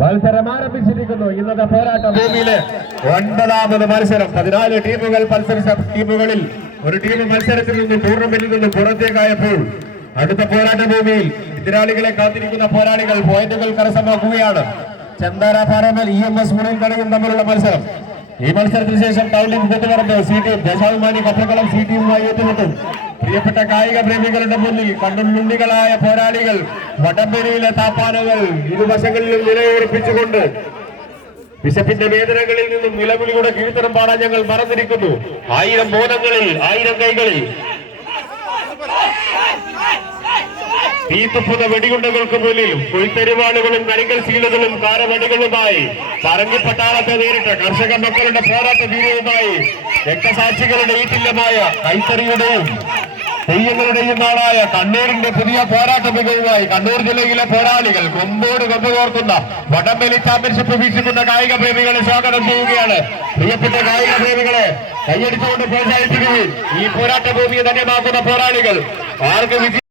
മത്സരം ആരംഭിച്ചിരിക്കുന്നു. ഇന്നത്തെ പോരാട്ട ഭൂമിയിലെ 9ാമത് മത്സരം. 14 ടീമുകൾ മത്സരിച്ച ടീമുകളിൽ ഒരു ടീം മത്സരത്തിൽ നിന്ന് ടൂർണമെന്റിൽ നിന്ന് പുറത്തേക്കായപ്പോൾ അടുത്ത പോരാട്ട ഭൂമിയിൽ എതിരാളികളെ കാത്തിരിക്കുന്ന പോരാളികൾ പോയിന്റുകൾ കരസ്ഥമാക്കുകയാണ്. ചെന്താര പാറമൽ EMS മുറിയിൽ കളിയും തമ്മിലുള്ള മത്സരം. ഈ മത്സരത്തിന് ശേഷം counting Koottuparambu C team Deshabhimani Kappalkkalam C ടീമുമായി ഏറ്റുമുട്ടും. പ്രിയപ്പെട്ട കായിക പ്രേമികളുടെ മുന്നിൽ കണ്ണുണ്ണികളായ പോരാളികൾ വടംവലിയിലെ താപ്പാനകൾ ഇരുവശങ്ങളിലും നിലയുറപ്പിച്ചുകൊണ്ട് വിശപ്പിന്റെ വേദനകളിൽ നിന്നും നിലവിളിയുടെ കീർത്തനം പാടാൻ ഞങ്ങൾ മറന്നിരിക്കുന്നു. 1000 ബോധങ്ങളിൽ 1000 കൈകളിൽ തീത്തുപ്പുന്ന വെടികുണ്ടകൾക്ക് മുന്നിലും കൊയ്ത്തരിവാളുകളും കരിങ്കൽ ശീലകളും കാരവടികളുമായി പറങ്ങി പട്ടാളത്തെ നേരിട്ട കർഷക മക്കളുടെ പോരാട്ട വീര്യവുമായി രക്തസാക്ഷികളുടെ ഈറ്റില്ലമായ കൈത്തറിയുടെയും തെയ്യങ്ങളുടെയും നാടായ കണ്ണൂരിന്റെ പുതിയ പോരാട്ട മികവുമായി കണ്ണൂർ ജില്ലയിലെ പോരാളികൾ കൊമ്പോട് കൊമ്പുകോർക്കുന്ന വടംവലി ചാമ്പ്യൻഷിപ്പ് വീക്ഷിക്കുന്ന കായിക പ്രേമികളെ സ്വാഗതം ചെയ്യുകയാണ്. പ്രിയപ്പെട്ട കായിക പ്രേമികളെ കൈയടിച്ചുകൊണ്ട് പ്രോത്സാഹിപ്പിക്കുകയും ഈ പോരാട്ട ഭൂമിയെ ധന്യമാക്കുന്ന പോരാളികൾ ആർക്ക്